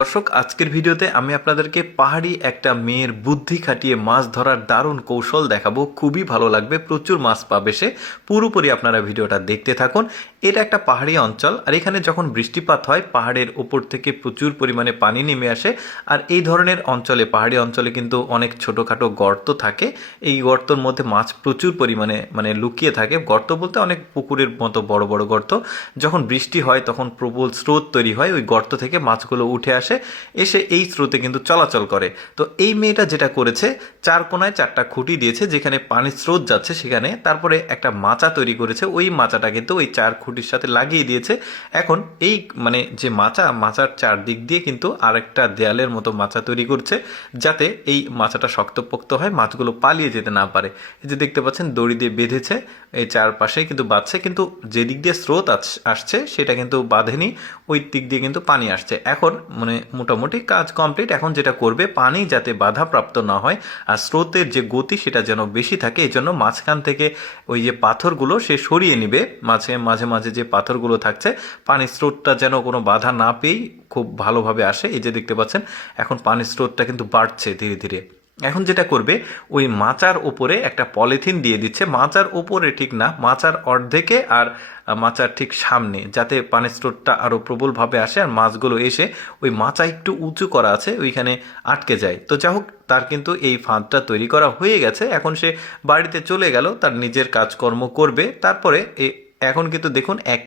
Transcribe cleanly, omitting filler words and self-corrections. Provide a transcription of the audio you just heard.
দর্শক, আজকের ভিডিওতে আমি আপনাদেরকে পাহাড়ি একটা মেয়ের বুদ্ধি খাটিয়ে মাছ ধরার দারুণ কৌশল দেখাবো। খুবই ভালো লাগবে, প্রচুর মাছ পাবে সে। পুরোপুরি আপনারা ভিডিওটা দেখতে থাকুন। এটা একটা পাহাড়ি অঞ্চল, আর এখানে যখন বৃষ্টিপাত হয় পাহাড়ের ওপর থেকে প্রচুর পরিমাণে পানি নেমে আসে। আর এই ধরনের অঞ্চলে, পাহাড়ি অঞ্চলে কিন্তু অনেক ছোটোখাটো গর্ত থাকে। এই গর্তর মধ্যে মাছ প্রচুর পরিমাণে লুকিয়ে থাকে। গর্ত বলতে অনেক পুকুরের মতো বড় বড় গর্ত। যখন বৃষ্টি হয় তখন প্রবল স্রোত তৈরি হয়, ওই গর্ত থেকে মাছগুলো উঠে আসে, এসে এই স্রোতে কিন্তু চলাচল করে। তো এই মেয়েটা যেটা করেছে, চার কোনায় চারটা খুঁটি দিয়েছে, যেখানে পানির স্রোত যাচ্ছে সেখানে। তারপরে একটা মাচা তৈরি করেছে, ওই মাচাটা কিন্তু ওই চার খুঁটির সাথে লাগিয়ে দিয়েছে। এখন এই যে মাচার চারদিক দিয়ে কিন্তু আরেকটা দেয়ালের মতো মাচা তৈরি করছে, যাতে এই মাচাটা শক্তপোক্ত হয়, মাছগুলো পালিয়ে যেতে না পারে। এই যে দেখতে পাচ্ছেন, দড়ি দিয়ে বেঁধেছে, এই চারপাশে কিন্তু বাঁধছে, কিন্তু যে দিক দিয়ে স্রোত আসছে সেটা কিন্তু বাঁধেনি, ওই দিক দিয়ে কিন্তু পানি আসছে। এখন মোটামুটি কাজ কমপ্লিট। এখন যেটা করবে, পানি যাতে বাধাপ্রাপ্ত না হয় আর স্রোতের যে গতি সেটা যেন বেশি থাকে, এই জন্য মাঝখান থেকে ওই যে পাথরগুলো সে সরিয়ে নিবে। মাঝে মাঝে মাঝে যে পাথরগুলো থাকছে, পানির স্রোতটা যেন কোনো বাধা না পেয়েই খুব ভালোভাবে আসে। এই যে দেখতে পাচ্ছেন, এখন পানির স্রোতটা কিন্তু বাড়ছে ধীরে ধীরে। এখন যেটা করবে, ওই মাচার ওপরে একটা পলিথিন দিয়ে দিচ্ছে। মাচার ওপরে ঠিক না, মাচার অর্ধেকে আর মাচার ঠিক সামনে, যাতে পানির স্রোতটা আরও প্রবলভাবে আসে আর মাছগুলো এসে ওই মাচা একটু উঁচু করা আছে ওইখানে আটকে যায়। তো যাই হোক, তার কিন্তু এই ফাঁদটা তৈরি করা হয়ে গেছে। এখন সে বাড়িতে চলে গেল, তার নিজের কাজকর্ম করবে। তারপরে এখন কিন্তু দেখুন, এক